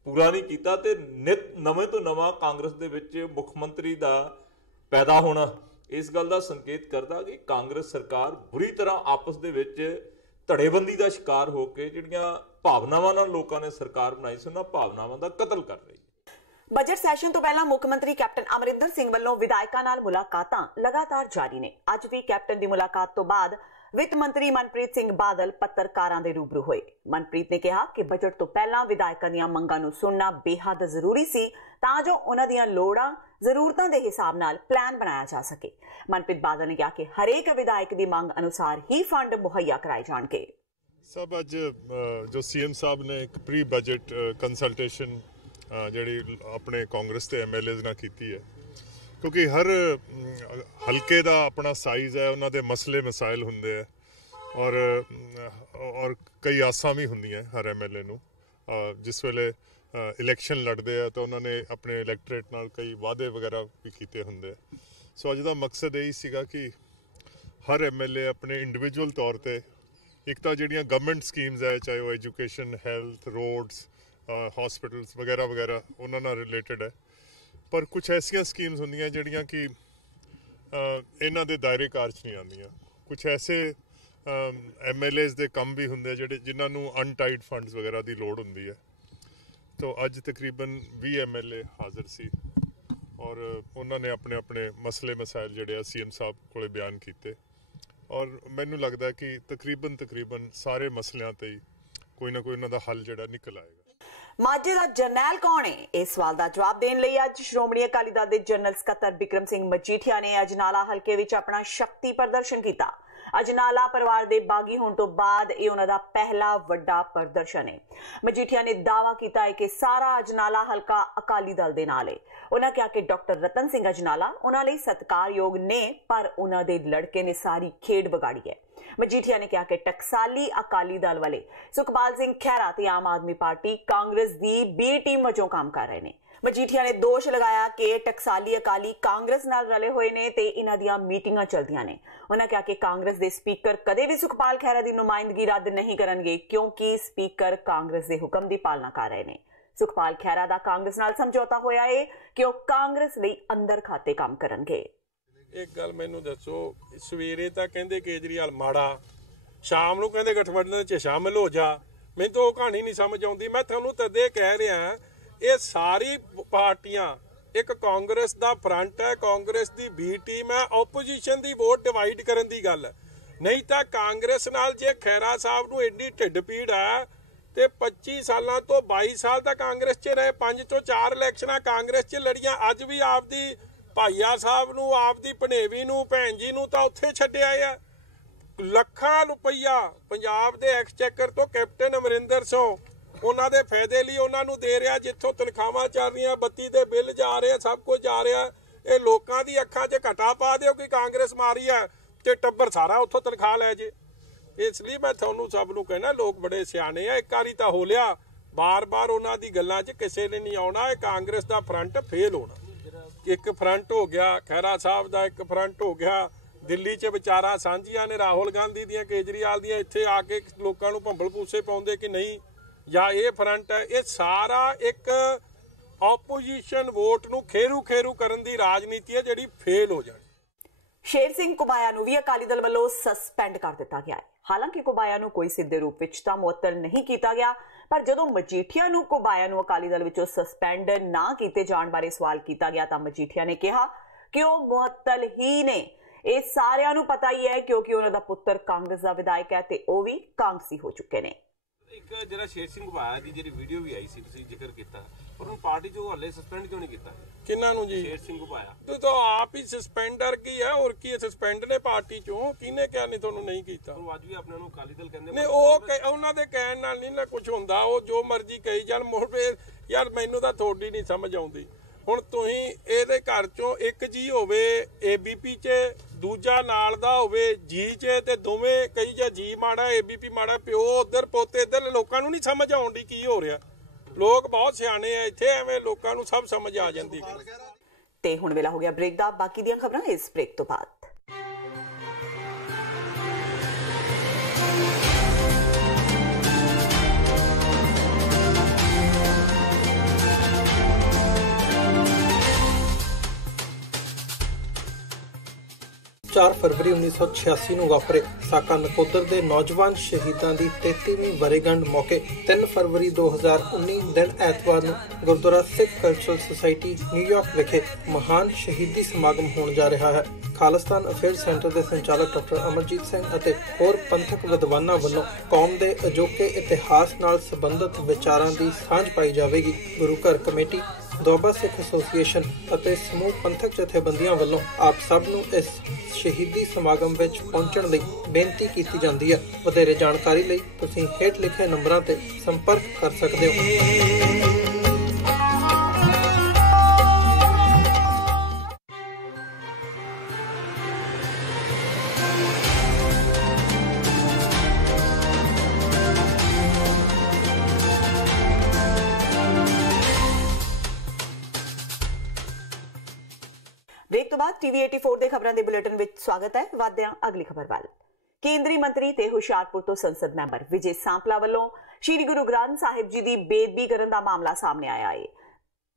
ਪੂਰਾ ਨਹੀਂ ਕੀਤਾ ਤੇ ਨਿਤ ਨਵੇਂ ਤੋਂ ਨਵਾਂ ਕਾਂਗਰਸ ਦੇ ਵਿੱਚ ਮੁੱਖ ਮੰਤਰੀ ਦਾ ਪੈਦਾ ਹੋਣਾ ਇਸ ਗੱਲ ਦਾ ਸੰਕੇਤ ਕਰਦਾ ਕਿ ਕਾਂਗਰਸ ਸਰਕਾਰ ਬੁਰੀ ਤਰ੍ਹਾਂ ਆਪਸ ਦੇ ਵਿੱਚ ਧੜੇਬੰਦੀ ਦਾ ਸ਼ਿਕਾਰ ਹੋ ਕੇ ਜਿਹੜੀਆਂ ਭਾਵਨਾਵਾਂ ਨਾਲ ਲੋਕਾਂ ਨੇ ਸਰਕਾਰ ਬਣਾਈ ਸੀ ਉਹਨਾਂ ਭਾਵਨਾਵਾਂ ਦਾ ਕਤਲ ਕਰ ਰਹੀ। ਬਜਟ ਸੈਸ਼ਨ ਤੋਂ ਪਹਿਲਾਂ ਮੁੱਖ ਮੰਤਰੀ ਕੈਪਟਨ ਅਮਰਿੰਦਰ ਸਿੰਘ ਵੱਲੋਂ ਵਿਧਾਇਕਾਂ ਨਾਲ ਮੁਲਾਕਾਤਾਂ ਲਗਾਤਾਰ ਜਾਰੀ ਨੇ। ਅੱਜ ਵੀ ਕੈਪਟਨ ਦੀ ਮੁਲਾਕਾਤ ਤੋਂ ਬਾਅਦ ਵਿੱਤ ਮੰਤਰੀ ਮਨਪ੍ਰੀਤ ਸਿੰਘ ਬਾਦਲ ਪੱਤਰਕਾਰਾਂ ਦੇ ਰੂਬਰੂ ਹੋਏ। ਮਨਪ੍ਰੀਤ ਨੇ ਕਿਹਾ ਕਿ ਬਜਟ ਤੋਂ ਪਹਿਲਾਂ ਵਿਧਾਇਕਾਂ ਦੀਆਂ ਮੰਗਾਂ ਨੂੰ ਸੁਣਨਾ ਬੇਹੱਦ ਜ਼ਰੂਰੀ ਸੀ ਤਾਂ ਜੋ ਉਹਨਾਂ ਦੀਆਂ ਲੋੜਾਂ ਜ਼ਰੂਰਤਾਂ ਦੇ ਹਿਸਾਬ ਨਾਲ ਪਲਾਨ ਬਣਾਇਆ ਜਾ ਸਕੇ। ਮਨਪ੍ਰੀਤ ਬਾਦਲ ਨੇ ਕਿਹਾ ਕਿ ਹਰੇਕ ਵਿਧਾਇਕ ਦੀ ਮੰਗ ਅਨੁਸਾਰ ਹੀ ਫੰਡ ਮੁਹੱਈਆ ਕਰਾਏ ਜਾਣਗੇ। ਸਭ ਅੱਜ ਜੋ ਸੀਐਮ ਸਾਹਿਬ ਨੇ ਇੱਕ ਪ੍ਰੀ ਬਜਟ ਕੰਸਲਟੇਸ਼ਨ ਜਿਹੜੀ ਆਪਣੇ ਕਾਂਗਰਸ ਦੇ ਐਮਐਲਏਜ਼ ਨਾਲ ਕੀਤੀ ਹੈ, ਕਿਉਂਕਿ ਹਰ ਹਲਕੇ ਦਾ ਆਪਣਾ ਸਾਈਜ਼ ਹੈ, ਉਹਨਾਂ ਦੇ ਮਸਲੇ ਮਸਾਇਲ ਹੁੰਦੇ ਆ ਔਰ ਕਈ ਆਸਾਂ ਵੀ ਹੁੰਦੀਆਂ ਹਰ ਐਮਐਲਏ ਨੂੰ। ਜਿਸ ਵੇਲੇ ਇਲੈਕਸ਼ਨ ਲੜਦੇ ਆ ਤਾਂ ਉਹਨਾਂ ਨੇ ਆਪਣੇ ਇਲੈਕਟੋਰੇਟ ਨਾਲ ਕਈ ਵਾਅਦੇ ਵਗੈਰਾ ਵੀ ਕੀਤੇ ਹੁੰਦੇ ਆ। ਸੋ ਅੱਜ ਦਾ ਮਕਸਦ ਇਹੀ ਸੀਗਾ ਕਿ ਹਰ ਐਮਐਲਏ ਆਪਣੇ ਇੰਡੀਵਿਜੂਅਲ ਤੌਰ ਤੇ ਇੱਕ ਤਾਂ ਜਿਹੜੀਆਂ ਗਵਰਨਮੈਂਟ ਸਕੀਮਸ ਹੈ, ਚਾਹੇ ਉਹ ਐਜੂਕੇਸ਼ਨ, ਹੈਲਥ, ਰੋਡਸ, ਹਸਪੀਟਲਸ ਵਗੈਰਾ ਵਗੈਰਾ ਉਹਨਾਂ ਨਾਲ ਰਿਲੇਟਡ ਹੈ, ਪਰ ਕੁਝ ਐਸੀਆਂ ਸਕੀਮਸ ਹੁੰਦੀਆਂ ਜਿਹੜੀਆਂ ਕਿ ਇਹਨਾਂ ਦੇ ਦਾਇਰੇ ਕਾਰ 'ਚ ਨਹੀਂ ਆਉਂਦੀਆਂ। ਕੁਝ ਐਸੇ ਐਮਐਲਏਜ਼ ਦੇ ਕੰਮ ਵੀ ਹੁੰਦੇ ਜਿਨ੍ਹਾਂ ਨੂੰ ਅਨਟਾਈਡ ਫੰਡਸ ਵਗੈਰਾ ਦੀ ਲੋੜ ਹੁੰਦੀ ਹੈ। तो ਅੱਜ ਤਕਰੀਬਨ 20 ਐਮਐਲਏ ਹਾਜ਼ਰ ਸੀ ਔਰ ਉਹਨਾਂ ਨੇ ਆਪਣੇ ਆਪਣੇ ਮਸਲੇ ਮਸਾਇਲ ਜਿਹੜੇ ਆ ਸੀਐਮ ਸਾਹਿਬ ਕੋਲੇ ਬਿਆਨ ਕੀਤੇ ਔਰ ਮੈਨੂੰ ਲੱਗਦਾ ਕਿ ਤਕਰੀਬਨ ਸਾਰੇ ਮਸਲਿਆਂ ਤੇ ਕੋਈ ਨਾ ਕੋਈ ਉਹਨਾਂ ਦਾ ਹੱਲ ਜਿਹੜਾ ਨਿਕਲ ਆਏਗਾ। ਮਾਝੇ ਦਾ ਜਰਨੈਲ ਕੌਣ ਹੈ? ਇਸ ਸਵਾਲ ਦਾ ਜਵਾਬ ਦੇਣ ਲਈ ਅੱਜ ਸ਼੍ਰੋਮਣੀ ਅਕਾਲੀ ਦਲ ਦੇ ਜਨਰਲ ਸਕੱਤਰ ਬਿਕਰਮ ਸਿੰਘ ਮਜੀਠੀਆ ਨੇ ਅਜਨਾਲਾ ਹਲਕੇ ਵਿੱਚ ਆਪਣਾ ਸ਼ਕਤੀ ਪ੍ਰਦਰਸ਼ਨ ਕੀਤਾ। ਅਜਨਾਲਾ ਪਰਿਵਾਰ ਦੇ ਬਾਗੀ ਹੋਣ ਤੋਂ ਬਾਅਦ ਇਹ ਉਹਨਾਂ ਦਾ ਪਹਿਲਾ ਵੱਡਾ ਪ੍ਰਦਰਸ਼ਨ ਹੈ। ਮਜੀਠੀਆ ਨੇ ਦਾਅਵਾ ਕੀਤਾ ਹੈ ਕਿ ਸਾਰਾ ਅਜਨਾਲਾ ਹਲਕਾ ਅਕਾਲੀ ਦਲ ਦੇ ਨਾਲ ਹੈ। ਉਹਨਾਂ ਕਿਹਾ ਕਿ ਡਾਕਟਰ ਰਤਨ ਸਿੰਘ ਅਜਨਾਲਾ ਉਹਨਾਂ ਲਈ ਸਤਿਕਾਰਯੋਗ ਨੇ, ਪਰ ਉਹਨਾਂ ਦੇ ਲੜਕੇ ਨੇ ਸਾਰੀ ਖੇਡ ਵਿਗਾੜੀ ਹੈ। ਮਜੀਠੀਆ ਨੇ ਕਿਹਾ ਕਿ ਟਕਸਾਲੀ ਅਕਾਲੀ ਦਲ ਵਾਲੇ ਸੁਖਪਾਲ ਸਿੰਘ ਖਹਿਰਾ ਤੇ ਆਮ ਆਦਮੀ ਪਾਰਟੀ ਕਾਂਗਰਸ ਦੀ ਬੀ ਟੀਮ ਵਜੋਂ ਕੰਮ ਕਰ ਰਹੇ ਨੇ। ਮਜੀਠੀਆ ਨੇ ਦੋਸ਼ ਲਗਾਇਆ ਕਿ ਟਕਸਾਲੀ ਅਕਾਲੀ ਕਾਂਗਰਸ ਨਾਲ ਰਲੇ ਹੋਏ ਨੇ ਤੇ ਇਹਨਾਂ ਦੀਆਂ ਮੀਟਿੰਗਾਂ ਚੱਲਦੀਆਂ ਨੇ। ਉਹਨਾਂ ਕਿਹਾ ਕਿ ਕਾਂਗਰਸ ਦੇ ਸਪੀਕਰ ਕਦੇ ਵੀ ਸੁਖਪਾਲ ਖਹਿਰਾ ਦੀ ਨੁਮਾਇੰਦਗੀ ਰੱਦ ਨਹੀਂ ਕਰਨਗੇ ਕਿਉਂਕਿ ਸਪੀਕਰ ਕਾਂਗਰਸ ਦੇ ਹੁਕਮ ਦੀ ਪਾਲਣਾ ਕਰ ਰਹੇ ਨੇ। ਸੁਖਪਾਲ ਖਹਿਰਾ ਦਾ ਕਾਂਗਰਸ ਨਾਲ ਸਮਝੌਤਾ ਹੋਇਆ ਹੈ ਕਿ ਉਹ ਕਾਂਗਰਸ ਲਈ ਅੰਦਰ ਖਾਤੇ ਕੰਮ ਕਰਨਗੇ। ਇੱਕ ਗੱਲ ਮੈਨੂੰ ਦੱਸੋ, ਸਵੇਰੇ ਤਾਂ ਕਹਿੰਦੇ ਕੇਜਰੀਵਾਲ ਮਾੜਾ, ਸ਼ਾਮ ਨੂੰ ਕਹਿੰਦੇ ਗਠਬੰਧਨ 'ਚ ਸ਼ਾਮਿਲ ਹੋ ਜਾ। ਮੈਨੂੰ ਤਾਂ ਉਹ ਕਹਾਣੀ ਨਹੀਂ ਸਮਝ ਆਉਂਦੀ। ਮੈਂ ਤੁਹਾਨੂੰ ਤਦੇ ਕਹਿ ਰਿਹਾ, ਇਹ ਸਾਰੀ ਪਾਰਟੀਆਂ ਇੱਕ ਕਾਂਗਰਸ ਦਾ ਫਰੰਟ ਹੈ, ਕਾਂਗਰਸ ਦੀ ਬੀ ਟੀਮ ਹੈ। ਓਪੋਜੀਸ਼ਨ ਦੀ ਵੋਟ ਡਿਵਾਈਡ ਕਰਨ ਦੀ ਗੱਲ ਹੈ, ਨਹੀਂ ਤਾਂ ਕਾਂਗਰਸ ਨਾਲ ਜੇ ਖਹਿਰਾ ਸਾਹਿਬ ਨੂੰ ਐਡੀ ਢਿੱਡ ਪੀੜ ਹੈ ਤੇ 25 ਸਾਲਾਂ ਤੋਂ 22 ਸਾਲ ਤੱਕ ਕਾਂਗਰਸ 'ਚ ਰਹੇ, 5 ਤੋਂ 4 ਇਲੈਕਸ਼ਨਾਂ ਕਾਂਗਰਸ 'ਚ ਲੜੀਆਂ, ਅੱਜ ਵੀ ਆਪਦੀ ਭਾਈਆ ਸਾਹਿਬ ਨੂੰ, ਆਪਦੀ ਭਣੇਵੀ ਨੂੰ, ਭੈਣ ਜੀ ਨੂੰ ਤਾਂ ਉੱਥੇ ਛੱਡਿਆ ਆ। ਲੱਖਾਂ ਰੁਪਈਆ ਪੰਜਾਬ ਦੇ ਐਕਸਚੇਕਰ ਤੋਂ ਕੈਪਟਨ ਅਮਰਿੰਦਰ ਸਿੰਘ ਉਹਨਾਂ ਦੇ ਫਾਇਦੇ ਲਈ ਉਹਨਾਂ ਨੂੰ ਦੇ ਰਿਹਾ, ਜਿੱਥੋਂ ਤਨਖਾਹਾਂ ਚੱਲ ਰਹੀਆਂ, ਬੱਤੀ ਦੇ ਬਿੱਲ ਜਾ ਰਹੇ, ਸਭ ਕੁਝ ਜਾ ਰਿਹਾ। ਇਹ ਲੋਕਾਂ ਦੀ ਅੱਖਾਂ 'ਚ ਘਟਾ ਪਾ ਦਿਓ ਕਿ ਕਾਂਗਰਸ ਮਾਰੀ ਹੈ ਤੇ ਟੱਬਰ ਸਾਰਾ ਉੱਥੋਂ ਤਨਖਾਹ ਲੈ ਜੇ। ਇਸ ਲਈ ਮੈਂ ਤੁਹਾਨੂੰ ਸਭ ਨੂੰ ਕਹਿਣਾ, ਲੋਕ ਬੜੇ ਸਿਆਣੇ ਆ, ਇੱਕ ਵਾਰੀ ਤਾਂ ਹੋ ਲਿਆ, ਬਾਰ-ਬਾਰ ਉਹਨਾਂ ਦੀ ਗੱਲਾਂ 'ਚ ਕਿਸੇ ਨੇ ਨਹੀਂ ਆਉਣਾ। ਇਹ ਕਾਂਗਰਸ ਦਾ ਫਰੰਟ ਫੇਲ ਹੋਣਾ। ਇੱਕ ਫਰੰਟ ਹੋ ਗਿਆ ਖਹਿਰਾ ਸਾਹਿਬ ਦਾ, ਇੱਕ ਫਰੰਟ ਹੋ ਗਿਆ ਦਿੱਲੀ 'ਚ ਵਿਚਾਰਾਂ ਸਾਂਝੀਆਂ ਨੇ ਰਾਹੁਲ ਗਾਂਧੀ ਦੀਆਂ, ਕੇਜਰੀਵਾਲ ਦੀਆਂ, ਇੱਥੇ ਆ ਕੇ ਲੋਕਾਂ ਨੂੰ ਭੰਬਲ ਭੂਸੇ ਪਾਉਂਦੇ ਕਿ ਨਹੀਂ, ਜਾਂ ਇਹ ਫਰੰਟ ਹੈ। ਇਹ ਸਾਰਾ ਇੱਕ ਆਪੋਜੀਸ਼ਨ ਵੋਟ ਨੂੰ ਖੇਰੂ ਕਰਨ ਦੀ ਰਾਜਨੀਤੀ ਹੈ ਜਿਹੜੀ ਫੇਲ ਹੋ ਜਾਣੀ। ਸ਼ੇਰ ਸਿੰਘ ਘੁਬਾਇਆ ਨੂੰ ਵੀ ਅਕਾਲੀ ਦਲ ਵੱਲੋਂ ਸਸਪੈਂਡ ਕਰ ਦਿੱਤਾ ਗਿਆ ਹੈ। ਹਾਲਾਂਕਿ ਘੁਬਾਇਆ ਨੂੰ ਕੋਈ ਸਿੱਧੇ ਰੂਪ ਵਿੱਚ ਤਾਂ ਮੁਅੱਤਲ ਨਹੀਂ ਕੀਤਾ ਗਿਆ, ਪਰ ਜਦੋਂ ਮਜੀਠੀਆ ਨੂੰ ਘੁਬਾਇਆ ਨੂੰ ਅਕਾਲੀ ਦਲ ਵਿੱਚੋਂ ਸਸਪੈਂਡ ਨਾ ਕੀਤੇ ਜਾਣ ਬਾਰੇ ਸਵਾਲ ਕੀਤਾ ਗਿਆ ਤਾਂ ਮਜੀਠੀਆ ਨੇ ਕਿਹਾ ਕਿ ਉਹ ਮੁਅੱਤਲ ਹੀ ਨੇ। ਇਹ ਸਾਰਿਆਂ ਨੂੰ ਪਤਾ ਹੀ ਹੈ ਕਿਉਂਕਿ ਉਹਨਾਂ ਦਾ ਪੁੱਤਰ ਕਾਂਗਰਸ ਦਾ ਵਿਧਾਇਕ ਹੈ ਤੇ ਉਹ ਵੀ ਕਾਂਗਰਸੀ ਹੋ ਚੁੱਕੇ ਨੇ। ਇੱਕ ਜਿਹੜਾ ਸ਼ੇਰ ਸਿੰਘ ਘੁਬਾਇਆ ਦੀ ਜਿਹੜੀ ਵੀਡੀਓ ਵੀ ਆਈ ਸੀ, ਤੁਸੀਂ ਜ਼ਿਕਰ ਕੀਤਾ, ਪਰ ਉਹ ਪਾਰਟੀ ਚੋਂ ਹਲੇ ਸਸਪੈਂਡ ਕਿਉਂ ਨਹੀਂ ਕੀਤਾ? ਕਿਹਨਾਂ ਨੂੰ ਜੀ? ਸ਼ੇਰ ਸਿੰਘ ਘੁਬਾਇਆ। ਤੂੰ ਤਾਂ ਆਪ ਹੀ ਸਸਪੈਂਡਰ ਕੀ ਹੈ, ਹੋਰ ਕੀ ਸਸਪੈਂਡ ਨੇ ਪਾਰਟੀ ਚੋਂ? ਕਿਹਨੇ ਕਿਹਾ ਨਹੀਂ ਤੁਹਾਨੂੰ ਨਹੀਂ ਕੀਤਾ? ਉਹ ਅੱਜ ਵੀ ਆਪਣੇ ਨੂੰ ਅਕਾਲੀ ਦਲ ਕਹਿੰਦੇ ਨੇ। ਉਹ ਉਹਨਾਂ ਦੇ ਕਹਿਣ ਨਾਲ ਨਹੀਂ ਨਾ ਕੁਝ ਹੁੰਦਾ, ਉਹ ਜੋ ਮਰਜ਼ੀ ਕਹੀ ਜਾਣ। ਮੋਹਰੇ ਯਾਰ ਮੈਨੂੰ ਤਾਂ ਤੁਹਾਡੀ ਨਹੀਂ ਸਮਝ ਆਉਂਦੀ। ਹੁਣ ਤੁਸੀਂ ਇਹਦੇ ਘਰ ਚੋਂ ਇੱਕ ਜੀ ਹੋਵੇ ABP 'ਚ, ਦੂਜਾ ਨਾਲ ਦਾ ਹੋਵੇ ਜੀ 'ਚ, ਤੇ ਦੋਵੇਂ ਕਈ ਜਾਂ ਜੀ ਮਾੜਾ ABP ਮਾੜਾ, ਪਿਓ ਉਧਰ ਪੋਤੇ ਇੱਧਰ। ਲੋਕਾਂ ਨੂੰ ਨਹੀਂ ਸਮਝ ਆਉਂਦੀ ਕੀ ਹੋ ਰਿਹਾ। ਲੋਕ ਬਹੁਤ ਸਿਆਣੇ ਆ ਇੱਥੇ, ਐਵੇਂ ਲੋਕਾਂ ਨੂੰ ਸਭ ਸਮਝ ਆ ਜਾਂਦੀ। ਤੇ ਹੁਣ ਵੇਲਾ ਹੋ ਗਿਆ ਬ੍ਰੇਕ ਦਾ। ਬਾਕੀ ਦੀਆਂ ਖਬਰਾਂ ਇਸ ਬ੍ਰੇਕ ਤੋਂ ਬਾਅਦ। फरवरी 1986 ਨੂੰ ਵਾਪਰੇ ਸਾਕਾ ਨਕੋਦਰ ਦੇ ਨੌਜਵਾਨ ਸ਼ਹੀਦਾਂ ਦੀ 33ਵੀਂ ਵਰ੍ਹੇਗੰਢ ਮੌਕੇ 3 ਫਰਵਰੀ 2019 ਦਿਨ ਐਤਵਾਰ ਨੂੰ ਗੁਰਦੁਆਰਾ ਸਿੱਖ ਕਲਚਰਲ ਸੁਸਾਇਟੀ ਨਿਊਯਾਰਕ ਵਿਖੇ ਮਹਾਨ ਸ਼ਹੀਦੀ ਸਮਾਗਮ ਹੋਣ ਜਾ ਰਿਹਾ ਹੈ। ਖਾਲਿਸਤਾਨ ਅਫੇਅਰਸ ਸੈਂਟਰ ਦੇ ਸੰਚਾਲਕ ਡਾਕਟਰ ਅਮਰਜੀਤ ਸਿੰਘ ਅਤੇ ਹੋਰ ਪੰਥਕ ਵਿਦਵਾਨਾਂ ਵੱਲੋਂ ਕੌਮ ਦੇ ਅਜੋਕੇ ਇਤਿਹਾਸ ਨਾਲ ਸੰਬੰਧਿਤ ਵਿਚਾਰਾਂ ਦੀ ਸਾਂਝ ਪਾਈ ਜਾਵੇਗੀ। ਗੁਰੂ ਘਰ ਕਮੇਟੀ, ਦੁਆਬਾ ਸਿੱਖ ਐਸੋਸੀਏਸ਼ਨ ਅਤੇ ਸਮੂਹ ਪੰਥਕ ਜਥੇਬੰਦੀਆਂ ਵੱਲੋਂ ਆਪ ਸਭ ਨੂੰ ਇਸ ਸ਼ਹੀਦੀ ਸਮਾਗਮ ਵਿੱਚ ਪਹੁੰਚਣ ਲਈ ਬੇਨਤੀ ਕੀਤੀ ਜਾਂਦੀ ਹੈ। ਵਧੇਰੇ ਜਾਣਕਾਰੀ ਲਈ ਤੁਸੀਂ ਹੇਠ ਲਿਖੇ ਨੰਬਰਾਂ ਤੇ ਸੰਪਰਕ ਕਰ ਸਕਦੇ ਹੋ। ब्रेक तो बाद टीवी 84 ਦੇ ਖਬਰਾਂ ਦੇ ਬੁਲੇਟਿਨ ਵਿੱਚ ਸਵਾਗਤ ਹੈ। ਵਧਦੇ ਹਾਂ ਅਗਲੀ ਖਬਰ ਵੱਲ। ਕੇਂਦਰੀ ਮੰਤਰੀ ਤੇ ਹੁਸ਼ਿਆਰਪੁਰ ਤੋਂ ਸੰਸਦ ਮੈਂਬਰ ਵਿਜੇ ਸਾਂਪਲਾ ਵੱਲੋਂ ਸ਼੍ਰੀ ਗੁਰੂ ਗ੍ਰੰਥ ਸਾਹਿਬ ਜੀ ਦੀ ਬੇਅਦਬੀ ਕਰਨ ਦਾ ਮਾਮਲਾ ਸਾਹਮਣੇ ਆਇਆ ਹੈ।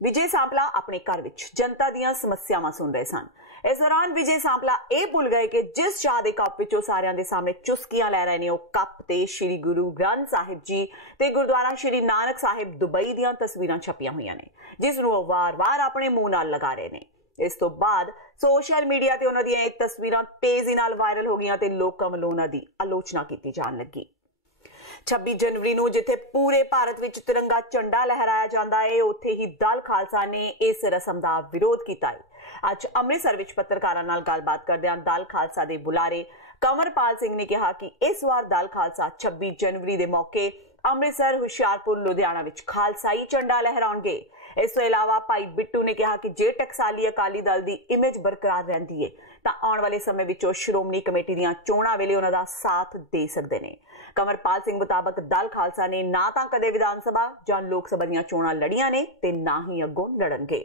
ਵਿਜੇ ਸਾਂਪਲਾ ਆਪਣੇ ਘਰ ਵਿੱਚ ਜਨਤਾ ਦੀਆਂ ਸਮੱਸਿਆਵਾਂ ਸੁਣ ਰਹੇ ਸਨ। ਇਸ ਦੌਰਾਨ ਵਿਜੇ ਸਾਂਪਲਾ ਇਹ ਭੁੱਲ ਗਏ ਕਿ ਜਿਸ ਚਾਹ ਦੇ ਕੱਪ ਵਿੱਚੋਂ ਸਾਰਿਆਂ ਦੇ ਸਾਹਮਣੇ ਚੁਸਕੀਆਂ ਲੈ ਰਹੇ ਨੇ ਉਹ ਕੱਪ ਤੇ ਸ਼੍ਰੀ ਗੁਰੂ ਗ੍ਰੰਥ ਸਾਹਿਬ ਜੀ ਤੇ ਗੁਰਦੁਆਰਾ ਸ਼੍ਰੀ ਨਾਨਕ ਸਾਹਿਬ ਦੁਬਈ ਦੀਆਂ ਤਸਵੀਰਾਂ ਛਪੀਆਂ ਹੋਈਆਂ ਨੇ, ਜਿਸ ਨੂੰ ਉਹ ਵਾਰ-ਵਾਰ ਆਪਣੇ ਮੂੰਹ ਨਾਲ ਲਗਾ ਰਹੇ ਨੇ। ਇਸ ਤੋਂ ਬਾਅਦ ਸੋਸ਼ਲ ਮੀਡੀਆ ਤੇ ਉਹਨਾਂ ਦੀਆਂ ਇਹ ਤਸਵੀਰਾਂ ਤੇਜ਼ੀ ਨਾਲ ਵਾਇਰਲ ਹੋ ਗਈਆਂ ਤੇ ਲੋਕਾਂ ਵੱਲੋਂ ਉਹਨਾਂ ਦੀ ਆਲੋਚਨਾ ਕੀਤੀ ਜਾਣ ਲੱਗੀ। 26 ਜਨਵਰੀ ਨੂੰ ਜਿੱਥੇ ਪੂਰੇ ਭਾਰਤ ਵਿੱਚ ਤਿਰੰਗਾ ਝੰਡਾ ਲਹਿਰਾਇਆ ਜਾਂਦਾ ਹੈ, ਉੱਥੇ ਹੀ ਦਲ ਖਾਲਸਾ ਨੇ ਇਸ ਰਸਮ ਦਾ ਵਿਰੋਧ ਕੀਤਾ ਹੈ। ਅੱਜ ਅੰਮ੍ਰਿਤਸਰ ਵਿੱਚ ਪੱਤਰਕਾਰਾਂ ਨਾਲ ਗੱਲਬਾਤ ਕਰਦਿਆਂ ਦਲ ਖਾਲਸਾ ਦੇ ਬੁਲਾਰੇ ਕੰਵਰਪਾਲ ਸਿੰਘ ਨੇ ਕਿਹਾ ਕਿ ਇਸ ਵਾਰ ਦਲ ਖਾਲਸਾ 26 ਜਨਵਰੀ ਦੇ ਮੌਕੇ ਅੰਮ੍ਰਿਤਸਰ, ਹੁਸ਼ਿਆਰਪੁਰ, ਲੁਧਿਆਣਾ ਵਿੱਚ ਖਾਲਸਾਈ ਝੰਡਾ ਲਹਿਰਾਉਣਗੇ। ਇਸ ਤੋਂ ਇਲਾਵਾ ਭਾਈ ਬਿੱਟੂ ਨੇ ਕਿਹਾ ਕਿ ਜੇ ਟਕਸਾਲੀ ਅਕਾਲੀ ਦਲ ਦੀ ਇਮੇਜ ਬਰਕਰਾਰ ਰਹਿੰਦੀ ਹੈ ਤਾਂ ਆਉਣ ਵਾਲੇ ਸਮੇਂ ਵਿੱਚ ਉਹ ਸ਼੍ਰੋਮਣੀ ਕਮੇਟੀ ਦੀਆਂ ਚੋਣਾਂ ਵੇਲੇ ਉਹਨਾਂ ਦਾ ਸਾਥ ਦੇ ਸਕਦੇ ਨੇ। ਕੰਵਰਪਾਲ ਸਿੰਘ ਮੁਤਾਬਕ ਦਲ ਖਾਲਸਾ ਨੇ ਨਾ ਤਾਂ ਕਦੇ ਵਿਧਾਨ ਸਭਾ ਜਾਂ ਲੋਕ ਸਭਾ ਦੀਆਂ ਚੋਣਾਂ ਲੜੀਆਂ ਨੇ ਤੇ ਨਾ ਹੀ ਅੱਗੋਂ ਲੜਨਗੇ।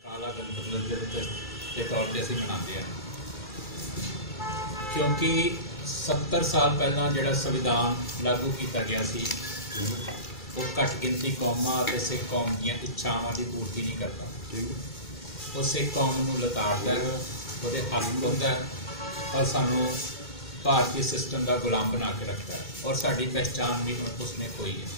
ਕਾਲਾ ਗਣਤੰਤਰ ਦਿਵਸ ਦੇ ਤੌਰ ਤੇ ਅਸੀਂ ਮਨਾਉਂਦੇ ਹਾਂ ਕਿਉਂਕਿ 70 ਸਾਲ ਪਹਿਲਾਂ ਜਿਹੜਾ ਸੰਵਿਧਾਨ ਲਾਗੂ ਕੀਤਾ ਗਿਆ ਸੀ ਉਹ ਘੱਟ ਗਿਣਤੀ ਕੌਮਾਂ ਅਤੇ ਸਿੱਖ ਕੌਮ ਦੀਆਂ ਇੱਛਾਵਾਂ ਦੀ ਪੂਰਤੀ ਨਹੀਂ ਕਰਦਾ। ਉਹ ਸਿੱਖ ਕੌਮ ਨੂੰ ਲਤਾੜਦਾ ਹੈ, ਉਹਦੇ ਹੱਕ ਲਾਉਂਦਾ ਹੈ ਔਰ ਸਾਨੂੰ ਭਾਰਤੀ ਸਿਸਟਮ ਦਾ ਗੁਲਾਮ ਬਣਾ ਕੇ ਰੱਖਦਾ ਹੈ ਔਰ ਸਾਡੀ ਪਹਿਚਾਣ ਵੀ ਹੁਣ ਉਸਨੇ ਖੋਈ ਹੈ।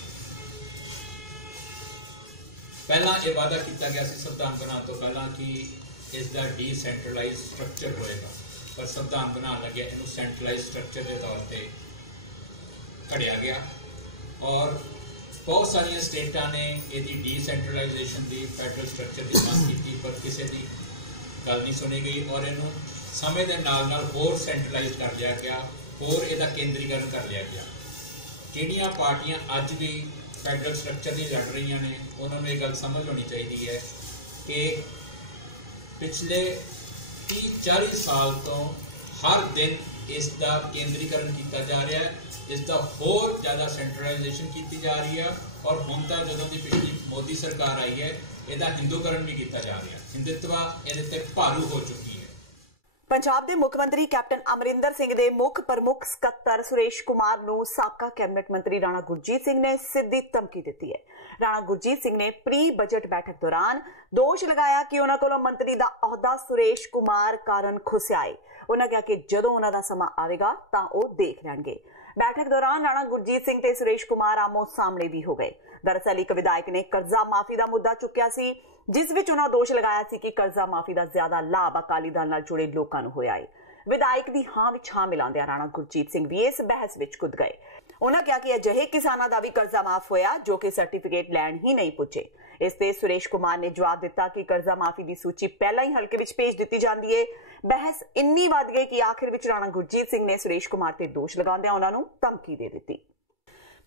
ਪਹਿਲਾਂ ਇਹ ਵਾਅਦਾ ਕੀਤਾ ਗਿਆ ਸੀ ਸੰਵਿਧਾਨ ਬਣਾਉਣ ਤੋਂ ਪਹਿਲਾਂ ਕਿ ਇਸ ਦਾ ਡੀਸੈਂਟਰਲਾਈਜ਼ ਸਟਰਕਚਰ ਹੋਏਗਾ, ਪਰ ਸੰਵਿਧਾਨ ਬਣਾਉਣ ਲੱਗਿਆ ਇਹਨੂੰ ਸੈਂਟਰਲਾਈਜ਼ ਸਟਰਕਚਰ ਦੇ ਤੌਰ ਤੇ ਘੜਿਆ ਗਿਆ ਔਰ ਬਹੁਤ ਸਾਰੀਆਂ ਸਟੇਟਾਂ ਨੇ ਇਹਦੀ ਡੀਸੈਂਟਰਲਾਈਜੇਸ਼ਨ ਦੀ ਫੈਡਰਲ ਸਟਰਕਚਰ ਦੀ ਮੰਗ ਕੀਤੀ, ਪਰ ਕਿਸੇ ਦੀ ਗੱਲ ਨਹੀਂ ਸੁਣੀ ਗਈ ਔਰ ਇਹਨੂੰ ਸਮੇਂ ਦੇ ਨਾਲ ਨਾਲ ਹੋਰ ਸੈਂਟਰਲਾਈਜ਼ ਕਰ ਲਿਆ ਗਿਆ, ਹੋਰ ਇਹਦਾ ਕੇਂਦਰੀਕਰਨ ਕਰ ਲਿਆ ਗਿਆ। ਜਿਹੜੀਆਂ ਪਾਰਟੀਆਂ ਅੱਜ ਵੀ ਫੈਡਰਲ ਸਟਰਕਚਰ ਦੀ ਲੜ ਰਹੀਆਂ ਨੇ ਉਹਨਾਂ ਨੂੰ ਇਹ ਗੱਲ ਸਮਝ ਹੋਣੀ ਚਾਹੀਦੀ ਹੈ ਕਿ ਪਿਛਲੇ 30-40 ਸਾਲ ਤੋਂ ਹਰ ਦਿਨ ਇਸ ਦਾ ਕੇਂਦਰੀਕਰਨ ਕੀਤਾ ਜਾ ਰਿਹਾ ਹੈ, ਇਸ ਦਾ ਹੋਰ ਜ਼ਿਆਦਾ ਸੈਂਟਰਲਾਈਜੇਸ਼ਨ ਕੀਤੀ ਜਾ ਰਹੀ ਹੈ ਔਰ ਹੁਣ ਤਾਂ ਜਦੋਂ ਦੀ ਪਿਛਲੀ ਮੋਦੀ ਸਰਕਾਰ ਆਈ ਹੈ ਇਹਦਾ ਹਿੰਦੂਕਰਨ ਵੀ ਕੀਤਾ ਜਾ ਰਿਹਾ। ਹਿੰਦੁਤਵਾ ਇਹਦੇ ਤੇ ਭਾਰੂ ਹੋ ਚੁੱਕੀ ਹੈ। ਪੰਜਾਬ ਦੇ ਮੁੱਖ ਮੰਤਰੀ ਕੈਪਟਨ ਅਮਰਿੰਦਰ ਸਿੰਘ ਦੇ ਮੁੱਖ ਪ੍ਰਮੁੱਖ ਸਕੱਤਰ ਸੁਰੇਸ਼ ਕੁਮਾਰ ਨੂੰ ਸਾਬਕਾ ਕੈਬਨਿਟ ਮੰਤਰੀ ਰਾਣਾ ਗੁਰਜੀਤ ਸਿੰਘ ਨੇ ਸਿੱਧੀ ਧਮਕੀ ਦਿੱਤੀ ਹੈ। ਰਾਣਾ ਗੁਰਜੀਤ ਸਿੰਘ ਨੇ ਪ੍ਰੀ ਬਜਟ ਬੈਠਕ ਦੌਰਾਨ ਦੋਸ਼ ਲਗਾਇਆ ਕਿ ਉਹਨਾਂ ਕੋਲੋਂ ਮੰਤਰੀ ਦਾ ਅਹੁਦਾ ਸੁਰੇਸ਼ ਕੁਮਾਰ ਕਾਰਨ ਖੁੱਸਿਆ ਹੈ। ਉਹਨਾਂ ਕਿਹਾ ਕਿ ਜਦੋਂ ਉਹਨਾਂ ਦਾ ਸਮਾਂ ਆਵੇਗਾ ਤਾਂ ਉਹ ਦੇਖ ਲੈਣਗੇ। बैठक दौरान राणा गुरजीत सिंह ते सुरेश कुमार आमो सामने भी हो गए। दरअसल एक विधायक ने कर्जा माफी का मुद्दा चुक्या सी, जिस विच उन्होंने दोष लगाया सी कि कर्जा माफी का ज्यादा लाभ अकाली दल नाल जुड़े लोकां नूं होया है। विधायक दी हां विच हां मिलांदियां राणा गुरजीत सिंह भी इस बहस विच कुद गए। उन्होंने कहा कि अजिहे किसानां दा भी कर्जा माफ होया जो कि सर्टिफिकेट लैण ही नहीं पुजे। इस ते सुरेश कुमार ने जवाब दिता कि कर्जा माफी की सूची पहला ही हल्के विच भेज दिती जांदी है। बहस इन्नी वध गई कि आखिर विच राणा गुरजीत सिंह ने सुरेश कुमार ते दोष लगाउंदियां उन्हां नूं धमकी दे दित्ती।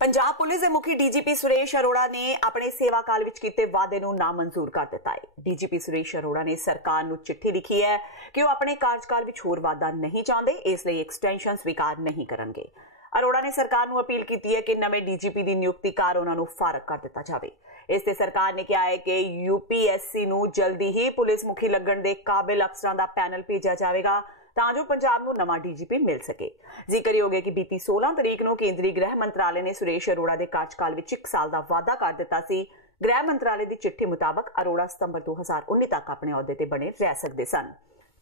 पंजाब पुलिस के मुखी डीजीपी सुरेश अरोड़ा ने अपने सेवा काल विच कीते वादे नूं नामंजूर कर दिता है। डीजीपी सुरेश अरोड़ा ने सरकार नूं चिट्ठी लिखी है कि वो अपने कार्यकाल विच होर वादा नहीं चाहते, इसलिए एक्सटेंशन स्वीकार नहीं करनगे। अरोड़ा ने सरकार नूं अपील की है कि नवे डीजीपी की नियुक्ति कार उन्हां नूं फारग कर दिता जाए। इस ते सरकार ने कहा है कि यूपीएससी नूं जल्दी ही पुलिस मुखी लगण दे काबिल अफसरां दा पैनल भेजा जाएगा तां जो पंजाब नूं नवां डीजीपी मिल सके। जिक्र हो गया कि बीती 16 तरीक नूं केंद्रीय गृह मंत्रालय ने सुरेश अरोड़ा के कार्यकाल विच 1 साल का वादा कर दिता सी। गृह मंत्रालय की चिट्ठी मुताबक अरोड़ा सितंबर 2019 तक अपने अहुदे ते बने रह सकते सन।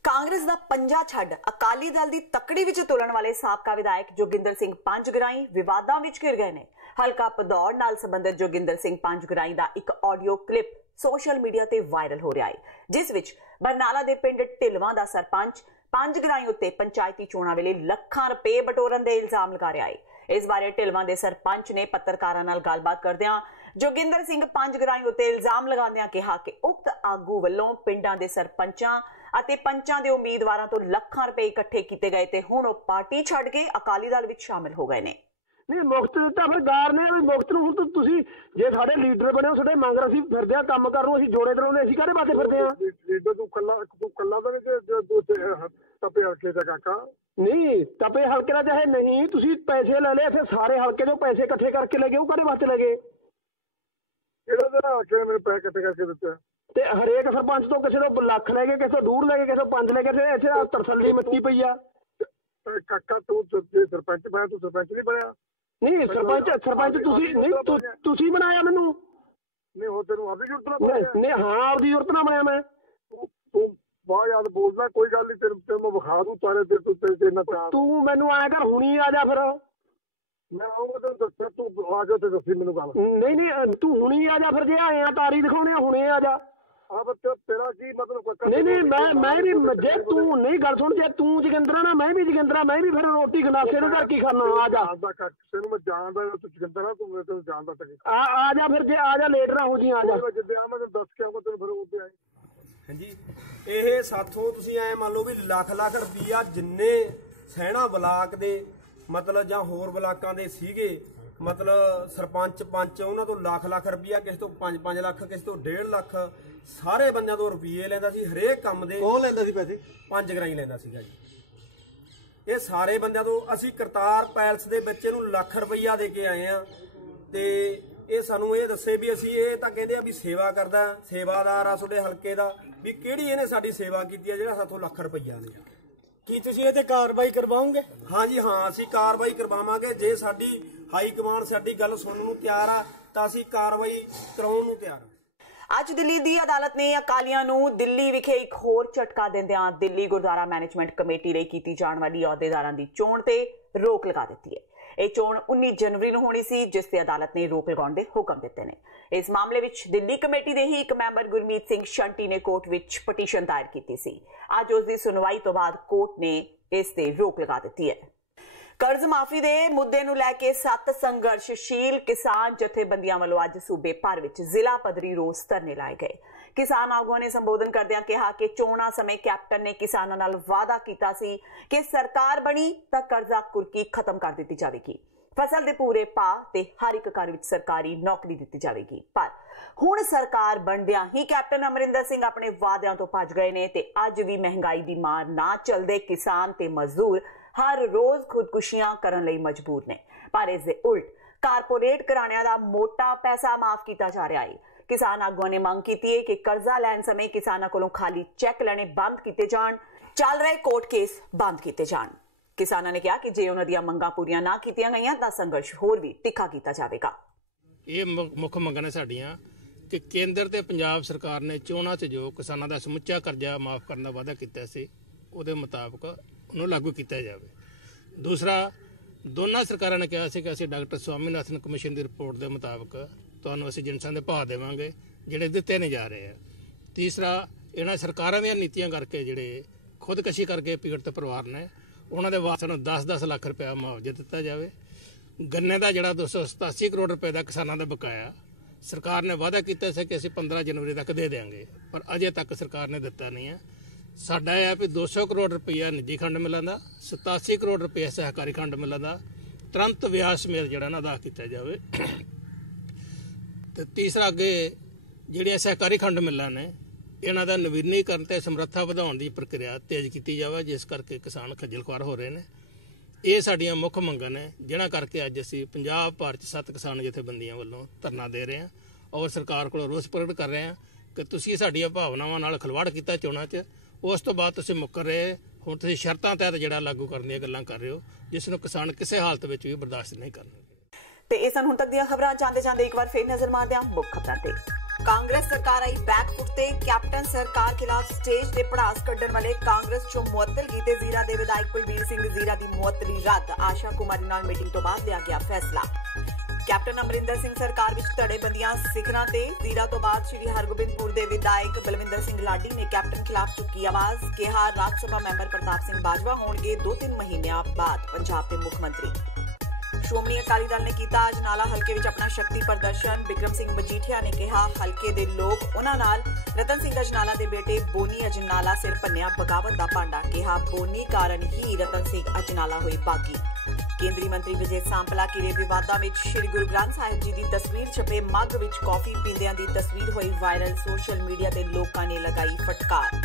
कांग्रेस का पंजा छड्ड अकाली दल की तकड़ी विच तुलण वाले साबका विधायक जोगिंदर सिंह पंजगराई विवादां विच घिर गए ने। हलका भदौड़ नाल संबंधित जोगिंदर सिंह पंजगराई का एक ऑडियो क्लिप सोशल मीडिया ते वायरल हो रहा है, जिस विच बरनाला दे पिंड ढिलवां दा सरपंच पंजगराई उत्ते पंचायती चोणां वेले ਲੱਖਾਂ रुपए बटोरन दे इल्जाम लगा रहा है। इस बारे ढिलवां दे सरपंच ने पत्रकारां नाल गलबात करदिआं जोगिंदर सिंह पंजगराई उत्ते इल्जाम लगाउंदिआं कहा कि उक्त आगू वल्लों पिंडां दे सरपंचां ਅਤੇ पंचां दे उम्मीदवारां तो ਲੱਖਾਂ रुपए इकट्ठे कीते गए ते हुण ਉਹ पार्टी छड्ड के अकाली दल विच शामिल हो गए ने। नहीं मुफ्त दिता फिर गार ने भी मुफ्त ਨੂੰ ਹੁਣ ਤੁਸੀਂ ਜੇ ਸਾਡੇ ਲੀਡਰ ਬਣੇ ਹੋ ਸਾਡੇ ਮੰਗ ਅਸੀਂ ਫਿਰਦੇ ਆ ਕੰਮ ਕਰਨ ਨੂੰ ਅਸੀਂ ਜੋੜੇ ਦਰੋਂ ਅਸੀਂ ਕਾਹਦੇ ਬਾਤੇ ਫਿਰਦੇ ਆ। ਲੀਡਰ ਤੂੰ ਕੱਲਾ ਤਾਂ ਨਹੀਂ ਤਪੇ ਹਲਕੇ ਦਾ ਕਾਕਾ ਨਹੀਂ ਤਪੇ ਹਲਕੇ ਦਾ ਚਾਹੇ ਨਹੀਂ ਤੁਸੀਂ ਪੈਸੇ ਲੈ ਲਏ ਫਿਰ ਸਾਰੇ ਹਲਕੇ ਤੋਂ ਪੈਸੇ ਇਕੱਠੇ ਕਰਕੇ ਲੈ ਗਏ ਉਹ ਕਾਹਦੇ ਵਾਸਤੇ ਲੈ ਗਏ। ਕਿਹੜਾ ਜਿਹੜਾ ਹਲਕੇ ਮੇਰੇ ਪੈਸੇ ਇਕੱਠੇ ਕਰਕੇ ਦਿੱਤੇ ਤੇ ਹਰੇਕ ਸਰਪੰਚ ਤੋਂ ਕਿਸੇ ਤੋਂ ਲੱਖ ਲੈ ਗਏ, ਕਿਸੇ ਤੋਂ 2 ਲੈ ਗਏ, ਕਿਸੇ ਤੋਂ 5 ਲੈ ਗਏ। ਇੱਥੇ ਤਰਸੱਲੀ ਮੱਤੀ ਪਈ ਆ। ਕਾਕਾ ਤੂੰ ਸਰਪੰਚ ਬਣਿਆ ਤੂੰ ਸਰਪੰਚ ਨਹੀਂ ਬਣਿਆ। ਨਹੀਂ ਸਰਪੰਚ ਤੁਸੀਂ ਨਹੀਂ ਤੁਸੀਂ ਬਣਾਇਆ ਮੈਨੂੰ ਨਹੀਂ ਹੋ ਤੈਨੂੰ ਆਪਦੀ ਜ਼ਰੂਰਤ ਨਾਲ ਬਣਾਇਆ ਨਹੀਂ ਹਾਂ ਆਪਦੀ ਜ਼ਰੂਰਤ ਨਾਲ ਬਣਾਇਆ ਮੈਂ। ਤੂੰ ਬਹੁਤ ਯਾਦ ਬੋਲਦਾ ਕੋਈ ਗੱਲ ਨਹੀਂ ਤੈਨੂੰ ਵਿਖਾ ਦੂੰ ਤਾਰੇ ਤੇ ਤੂੰ ਮੈਨੂੰ ਆਇਆ ਕਰ ਹੁਣੀ ਆ ਜਾ ਫਿਰ ਮੈਂ ਆਉਂਗਾ ਤੈਨੂੰ ਦੱਸਿਆ ਤੂੰ ਆ ਜਾ ਤੇ ਦੱਸੀ ਮੈਨੂੰ ਗੱਲ। ਨਹੀਂ ਤੂੰ ਹੁਣੀ ਆ ਜਾ ਫਿਰ ਜੇ ਆਏ ਆ ਤਾਰੀ ਦਿਖਾਉਣੇ ਹੁਣੇ ਆ ਜਾ। तेरा की मतलब नहीं मैं भी जे तू नहीं गल सुन जे तू जगंदरा ना मैं भी जगंदरा मैं भी फिर रोटी गंडासे ने घर की खाना आ जा मैं जानदा तू जगंदरा तू जानदा आ जा फिर जे आ जा लेट ना हो जी आ जा जिद्दे आ मैं दस के आऊंगा तेरे फिर उधर आई। हां जी ਇਹ ਸਾਥੋਂ ਤੁਸੀਂ ਐ ਮੰਨ ਲਓ ਵੀ ਲੱਖ ਰੁਪਈਆ ਜਿੰਨੇ ਸੈਣਾ ਬਲਾਕ ਦੇ ਮਤਲਬ ਜਾਂ ਹੋਰ ਬਲਾਕਾਂ ਦੇ ਸੀਗੇ ਮਤਲਬ ਸਰਪੰਚ ਪੰਚ ਉਹਨਾਂ ਤੋਂ ਲੱਖ ਰੁਪਈਆ, ਕਿਸੇ ਤੋਂ 5 ਲੱਖ, ਕਿਸੇ ਤੋਂ 1.5 ਲੱਖ, ਸਾਰੇ ਬੰਦਿਆਂ ਤੋਂ ਰੁਪਈਏ ਲੈਂਦਾ ਸੀ ਹਰੇਕ ਕੰਮ ਦੇ। ਕੌਣ ਲੈਂਦਾ ਸੀ ਪੈਸੇ? 5 ਗਰਾਈ ਲੈਂਦਾ ਸੀਗਾ ਜੀ। ਇਹ ਸਾਰੇ ਬੰਦਿਆਂ ਤੋਂ ਅਸੀਂ ਕਰਤਾਰ ਪੈਲਸ ਦੇ ਬੱਚੇ ਨੂੰ ਲੱਖ ਰੁਪਈਆ ਦੇ ਕੇ ਆਏ ਆ ਤੇ ਇਹ ਸਾਨੂੰ ਇਹ ਦੱਸੇ ਵੀ ਅਸੀਂ ਇਹ ਤਾਂ ਕਹਿੰਦੇ ਆ ਵੀ ਸੇਵਾ ਕਰਦਾ, ਸੇਵਾਦਾਰ ਆ ਤੁਹਾਡੇ ਹਲਕੇ ਦਾ, ਵੀ ਕਿਹੜੀ ਇਹਨੇ ਸਾਡੀ ਸੇਵਾ ਕੀਤੀ ਆ ਜਿਹੜਾ ਸਾਥੋਂ ਲੱਖ ਰੁਪਈਆ ਲਿਆ। ਕੀ ਤੁਸੀਂ ਇਹ ਤੇ ਕਾਰਵਾਈ ਕਰਵਾਓਗੇ? ਹਾਂ ਜੀ ਹਾਂ, ਅਸੀਂ ਕਾਰਵਾਈ ਕਰਵਾਵਾਂਗੇ। ਜੇ ਸਾਡੀ ਹਾਈ ਕਮਾਂਡ ਸਾਡੀ ਗੱਲ ਸੁਣਨ ਨੂੰ ਤਿਆਰ ਆ ਤਾਂ ਅਸੀਂ ਕਾਰਵਾਈ ਕਰਾਉਣ ਨੂੰ ਤਿਆਰ ਆ। ਅੱਜ ਦਿੱਲੀ ਦੀ ਅਦਾਲਤ ਨੇ ਅਕਾਲੀਆਂ ਨੂੰ ਦਿੱਲੀ ਵਿਖੇ ਇੱਕ ਹੋਰ ਝਟਕਾ ਦਿੰਦਿਆਂ ਦਿੱਲੀ ਗੁਰਦੁਆਰਾ ਮੈਨੇਜਮੈਂਟ ਕਮੇਟੀ ਲਈ ਕੀਤੀ ਜਾਣ ਵਾਲੀ ਅਹੁਦੇਦਾਰਾਂ ਦੀ ਚੋਣ ਤੇ ਰੋਕ ਲਗਾ ਦਿੱਤੀ ਹੈ। ਇਹ ਚੋਣ 19 ਜਨਵਰੀ ਨੂੰ ਹੋਣੀ ਸੀ, ਜਿਸ ਤੇ ਅਦਾਲਤ ਨੇ ਰੋਕ ਲਗਾਉਣ ਦੇ ਹੁਕਮ ਦਿੱਤੇ ਨੇ। ਇਸ ਮਾਮਲੇ ਵਿੱਚ ਦਿੱਲੀ ਕਮੇਟੀ ਦੇ ਹੀ ਇੱਕ ਮੈਂਬਰ ਗੁਰਮੀਤ ਸਿੰਘ ਸ਼ੰਟੀ ਨੇ ਕੋਰਟ ਵਿੱਚ ਪਟੀਸ਼ਨ ਦਾਇਰ ਕੀਤੀ ਸੀ। ਅੱਜ ਉਸ ਦੀ ਸੁਣਵਾਈ ਤੋਂ ਬਾਅਦ ਕੋਰਟ ਨੇ ਇਸ ਤੇ ਰੋਕ ਲਗਾ ਦਿੱਤੀ ਹੈ। ਕਰਜ਼ ਮਾਫੀ ਦੇ ਮੁੱਦੇ ਨੂੰ ਲੈ ਕੇ 7 ਸੰਘਰਸ਼ਸ਼ੀਲ ਕਿਸਾਨ ਜਥੇਬੰਦੀਆਂ ਵੱਲੋਂ ਅੱਜ ਸੂਬੇ ਭਰ ਵਿੱਚ ਜ਼ਿਲ੍ਹਾ ਪੱਧਰੀ ਰੋਸ ਧਰਨੇ ਲਾਏ ਗਏ। ਕਿਸਾਨ ਆਗੂਆਂ ਨੇ ਸੰਬੋਧਨ ਕਰਦਿਆਂ ਕਿਹਾ ਕਿ ਚੋਣਾਂ ਸਮੇਂ ਕੈਪਟਨ ਨੇ ਕਿਸਾਨਾਂ ਨਾਲ ਵਾਅਦਾ ਕੀਤਾ ਸੀ ਕਿ ਸਰਕਾਰ ਬਣੀ ਤਾਂ ਕਰਜ਼ਾ ਕੁਰਕੀ ਖਤਮ ਕਰ ਦਿੱਤੀ ਜਾਵੇਗੀ, ਫਸਲ ਦੇ ਪੂਰੇ ਭਾਅ ਤੇ ਹਰ ਇੱਕ ਘਰ ਵਿੱਚ ਸਰਕਾਰੀ ਨੌਕਰੀ ਦਿੱਤੀ ਜਾਵੇਗੀ। ਪਰ ਹੁਣ ਸਰਕਾਰ ਬਣਦਿਆਂ ਹੀ ਕੈਪਟਨ ਅਮਰਿੰਦਰ ਸਿੰਘ ਆਪਣੇ ਵਾਅਦਿਆਂ ਤੋਂ ਭੱਜ ਗਏ ਨੇ ਤੇ ਅੱਜ ਵੀ ਮਹਿੰਗਾਈ ਦੀ ਮਾਰ ਨਾ ਚੱਲਦੇ ਕਿਸਾਨ ਤੇ ਮਜ਼ਦੂਰ ਹਰ ਰੋਜ਼ ਖੁਦਕੁਸ਼ੀਆਂ ਕਰਨ ਲਈ ਮਜਬੂਰ ਨੇ। ਪਰ ਇਸ ਦੇ ਉਲਟ ਕਾਰਪੋਰੇਟ ਘਰਾਣਿਆਂ ਦਾ ਮੋਟਾ ਪੈਸਾ ਮਾਫ ਕੀਤਾ ਜਾ ਰਿਹਾ ਹੈ। ਕਿਸਾਨ ਆਗੂਆਂ ਨੇ ਮੰਗ ਕੀਤੀ ਹੈ ਕਿ ਕਰਜ਼ਾ ਲੈਣ ਸਮੇਂ ਕਿਸਾਨਾਂ ਕੋਲੋਂ ਖਾਲੀ ਚੈੱਕ ਲੈਣੇ ਬੰਦ ਕੀਤੇ ਜਾਣ, ਚੱਲ ਰਹੇ ਕੋਰਟ ਕੇਸ ਬੰਦ ਕੀਤੇ ਜਾਣ। ਕਿਸਾਨਾਂ ਨੇ ਕਿਹਾ ਕਿ ਜੇ ਉਹਨਾਂ ਦੀਆਂ ਮੰਗਾਂ ਪੂਰੀਆਂ ਨਾ ਕੀਤੀਆਂ ਗਈਆਂ ਤਾਂ ਸੰਘਰਸ਼ ਹੋਰ ਵੀ ਤਿੱਖਾ ਕੀਤਾ ਜਾਵੇਗਾ। ਇਹ ਮੁੱਖ ਮੰਗਾਂ ਨੇ ਸਾਡੀਆਂ ਕਿ ਕੇਂਦਰ ਤੇ ਪੰਜਾਬ ਸਰਕਾਰ ਨੇ ਚੋਣਾਂ 'ਚ ਜੋ ਕਿਸਾਨਾਂ ਦਾ ਸਮੁੱਚਾ ਕਰਜ਼ਾ ਮਾਫ ਕਰਨ ਦਾ ਵਾਅਦਾ ਕੀਤਾ ਸੀ ਉਹਦੇ ਮੁਤਾਬਕ ਉਹਨੂੰ ਲਾਗੂ ਕੀਤਾ ਜਾਵੇ। ਦੂਸਰਾ, ਦੋਨਾਂ ਸਰਕਾਰਾਂ ਨੇ ਕਿਹਾ ਸੀ ਕਿ ਅਸੀਂ ਡਾਕਟਰ ਸਵਾਮੀਨਾਥਨ ਕਮਿਸ਼ਨ ਦੀ ਰਿਪੋਰਟ ਦੇ ਮੁਤਾਬਕ ਤੁਹਾਨੂੰ ਅਸੀਂ ਜਿਨਸਾਂ ਦੇ ਭਾਅ ਦੇਵਾਂਗੇ ਜਿਹੜੇ ਦਿੱਤੇ ਨਹੀਂ ਜਾ ਰਹੇ ਆ। ਤੀਸਰਾ, ਇਹਨਾਂ ਸਰਕਾਰਾਂ ਦੀਆਂ ਨੀਤੀਆਂ ਕਰਕੇ ਜਿਹੜੇ ਖੁਦਕਸ਼ੀ ਕਰਕੇ ਪੀੜਤ ਪਰਿਵਾਰ ਨੇ ਉਹਨਾਂ ਦੇ ਵਾਰਸਾਂ ਨੂੰ 10-10 ਲੱਖ ਰੁਪਇਆ ਮੁਆਵਜ਼ਾ ਦਿੱਤਾ ਜਾਵੇ। ਗੰਨੇ ਦਾ ਜਿਹੜਾ 287 ਕਰੋੜ ਰੁਪਏ ਦਾ ਕਿਸਾਨਾਂ ਦਾ ਬਕਾਇਆ ਸਰਕਾਰ ਨੇ ਵਾਅਦਾ ਕੀਤਾ ਸੀ ਕਿ ਅਸੀਂ 15 ਜਨਵਰੀ ਤੱਕ ਦੇ ਦੇਵਾਂਗੇ, ਪਰ ਅਜੇ ਤੱਕ ਸਰਕਾਰ ਨੇ ਦਿੱਤਾ ਨਹੀਂ ਹੈ। ਸਾਡਾ ਇਹ ਹੈ ਵੀ 200 ਕਰੋੜ ਰੁਪਈਆ ਨਿੱਜੀ ਖੰਡ ਮਿਲਾਂ ਦਾ, 87 ਕਰੋੜ ਰੁਪਈਆ ਸਹਿਕਾਰੀ ਖੰਡ ਮਿਲਾਂ ਦਾ ਤੁਰੰਤ ਵਿਆਜ ਸਮੇਤ ਜਿਹੜਾ ਨਾ ਅਦਾ ਕੀਤਾ ਜਾਵੇ। ਤੇ ਤੀਸਰਾ, ਅੱਗੇ ਜਿਹੜੀਆਂ ਸਹਿਕਾਰੀ ਖੰਡ ਮਿਲਾਂ ਨੇ ਇਹਨਾਂ ਦਾ ਨਵੀਨੀਕਰਨ ਤੇ ਸਮਰੱਥਾ ਵਧਾਉਣ ਦੀ ਪ੍ਰਕਿਰਿਆ ਤੇਜ਼ ਕੀਤੀ ਜਾਵੇ, ਜਿਸ ਕਰਕੇ ਕਿਸਾਨ ਖੱਜਲ ਖੁਆਰ ਹੋ ਰਹੇ ਨੇ। ਇਹ ਸਾਡੀਆਂ ਮੁੱਖ ਮੰਗਾਂ ਨੇ ਜਿਨ੍ਹਾਂ ਕਰਕੇ ਅੱਜ ਅਸੀਂ ਪੰਜਾਬ ਭਰ 'ਚ 7 ਕਿਸਾਨ ਜਥੇਬੰਦੀਆਂ ਵੱਲੋਂ ਧਰਨਾ ਦੇ ਰਹੇ ਹਾਂ ਔਰ ਸਰਕਾਰ ਕੋਲ ਰੋਸ ਪ੍ਰਗਟ ਕਰ ਰਹੇ ਹਾਂ ਕਿ ਤੁਸੀਂ ਸਾਡੀਆਂ ਭਾਵਨਾਵਾਂ ਨਾਲ ਖਿਲਵਾੜ ਕੀਤਾ ਚੋਣਾਂ 'ਚ, ਉਸ ਤੋਂ ਬਾਅਦ ਤੁਸੀਂ ਮੁੱਕਰ ਰਹੇ, ਹੁਣ ਤੁਸੀਂ ਸ਼ਰਤਾਂ ਤਹਿਤ ਜਿਹੜਾ ਲਾਗੂ ਕਰਨ ਦੀਆਂ ਗੱਲਾਂ ਕਰ ਰਹੇ ਹੋ, ਜਿਸ ਨੂੰ ਕਿਸਾਨ ਕਿਸੇ ਹਾਲਤ ਵਿੱਚ ਵੀ ਬਰਦਾਸ਼ਤ ਨਹੀਂ ਕਰਨਗੇ। ਤੇ ਇਹ ਸਨ ਹੁਣ ਤੱਕ ਦੀਆਂ ਖਬਰਾਂ। ਜਾਂਦੇ ਇੱਕ ਵਾਰ ਫੇਰ ਨਜ਼ਰ ਮਾਰਦੇ ਹਾਂ ਮੁੱਖ ਖਬਰਾਂ ਤੇ। ਕਾਂਗਰਸ ਸਰਕਾਰ ਆਈ ਬੈਕਫੁੱਟ ਤੇ, ਕੈਪਟਨ ਸਰਕਾਰ ਖਿਲਾਫ ਸਟੇਜ ਤੇ ਪੜਾਸ ਕੱਢਣ ਵਾਲੇ ਕਾਂਗਰਸ ਚੋਂ ਮੁਅੱਤਲ ਕੀਤੇ ਜ਼ੀਰਾ ਦੇ ਵਿਧਾਇਕ ਕੁਲਬੀਰ ਸਿੰਘ ਜ਼ੀਰਾ ਦੀ ਮੁਅੱਤਲੀ ਰੱਦ। ਆਸ਼ਾ ਕੁਮਾਰੀ ਨਾਲ ਮੀਟਿੰਗ ਤੋਂ ਬਾਅਦ ਲਿਆ ਗਿਆ ਫੈਸਲਾ। ਕੈਪਟਨ ਅਮਰਿੰਦਰ ਸਿੰਘ ਸਰਕਾਰ ਵਿੱਚ ਧੜੇਬੰਦੀਆਂ ਸਿਖਰਾਂ ਤੇ। ਜ਼ੀਰਾ ਤੋਂ ਬਾਅਦ ਸ੍ਰੀ ਹਰਗੋਬਿੰਦਪੁਰ ਦੇ ਵਿਧਾਇਕ ਬਲਵਿੰਦਰ ਸਿੰਘ ਲਾਡੀ ਨੇ ਕੈਪਟਨ ਖਿਲਾਫ ਚੁੱਕੀ ਆਵਾਜ਼। ਕਿਹਾ ਰਾਜ ਸਭਾ ਮੈਂਬਰ ਪ੍ਰਤਾਪ ਸਿੰਘ ਬਾਜਵਾ ਹੋਣਗੇ 2-3 ਮਹੀਨਿਆਂ ਬਾਅਦ ਪੰਜਾਬ ਦੇ ਮੁੱਖ ਮੰਤਰੀ। ਸ਼੍ਰੋਮਣੀ ਅਕਾਲੀ ਦਲ ਨੇ ਕੀਤਾ ਅਜਨਾਲਾ ਹਲਕੇ ਵਿੱਚ ਆਪਣਾ ਸ਼ਕਤੀ ਪ੍ਰਦਰਸ਼ਨ। ਬਿਕਰਮ ਸਿੰਘ ਮਜੀਠੀਆ ਨੇ ਕਿਹਾ ਹਲਕੇ ਦੇ ਲੋਕ ਉਹਨਾਂ ਨਾਲ। ਰਤਨ ਸਿੰਘ ਅਜਨਾਲਾ ਦੇ ਬੇਟੇ ਬੋਨੀ ਅਜਨਾਲਾ ਸਿਰ ਭੰਨਿਆ ਬਗਾਵਤ ਦਾ ਭਾਂਡਾ। ਕਿਹਾ ਬੋਨੀ ਕਾਰਨ ਹੀ ਰਤਨ ਸਿੰਘ ਅਜਨਾਲਾ ਹੋਏ ਬਾਗੀ। ਕੇਂਦਰੀ ਮੰਤਰੀ ਵਿਜੇ ਸਾਂਪਲਾ ਕਿਲੇ ਵਿਵਾਦਾਂ ਵਿੱਚ। ਸ਼੍ਰੀ ਗੁਰੂ ਗ੍ਰੰਥ ਸਾਹਿਬ ਜੀ ਦੀ ਤਸਵੀਰ ਛਪੇ ਮੱਗ ਵਿੱਚ ਕੌਫੀ ਪੀਂਦਿਆਂ ਦੀ ਤਸਵੀਰ ਹੋਈ ਵਾਇਰਲ। ਸੋਸ਼ਲ ਮੀਡੀਆ ਤੇ ਲੋਕਾਂ ਨੇ ਲਗਾਈ ਫਟਕਾਰ।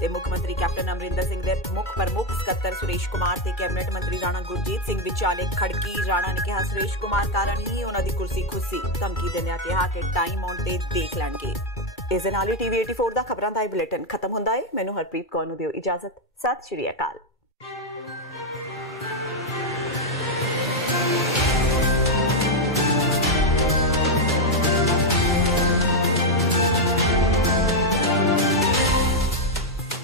ਤੇ ਮੁੱਖ ਮੰਤਰੀ ਕੈਪਟਨ ਅਮਰਿੰਦਰ ਸਿੰਘ ਦੇ ਮੁੱਖ ਪ੍ਰਮੁੱਖ ਸਕੱਤਰ ਸੁਰੇਸ਼ ਕੁਮਾਰ ਤੇ ਕੈਬਨਿਟ ਮੰਤਰੀ ਰਾਣਾ ਗੁਰਜੀਤ ਸਿੰਘ ਵਿਚਾਲੇ ਖੜਕੀ। ਰਾਣਾ ਨੇ ਕਿਹਾ ਸੁਰੇਸ਼ ਕੁਮਾਰ ਕਾਰਨ ਹੀ ਉਹਨਾਂ ਦੀ ਕੁਰਸੀ ਖੁੱਸੀ। ਧਮਕੀ ਦਿੰਦਿਆਂ ਕਿਹਾ ਕਿ ਟਾਈਮ ਆਉਣ ਤੇ ਦੇਖ ਲੈਣਗੇ। ਇਸ ਦੇ ਨਾਲ ਹੀ TV 84 ਦਾ ਖਬਰਾਂ ਦਾ ਇਹ ਬੁਲੇਟਿਨ ਖਤਮ ਹੁੰਦਾ ਹੈ। ਮੈਨੂੰ ਹਰਪ੍ਰੀਤ ਕੌਰ ਨੂੰ ਦਿਓ ਇਜਾਜ਼ਤ। ਸਤਿ ਸ਼੍ਰੀ ਅਕਾਲ।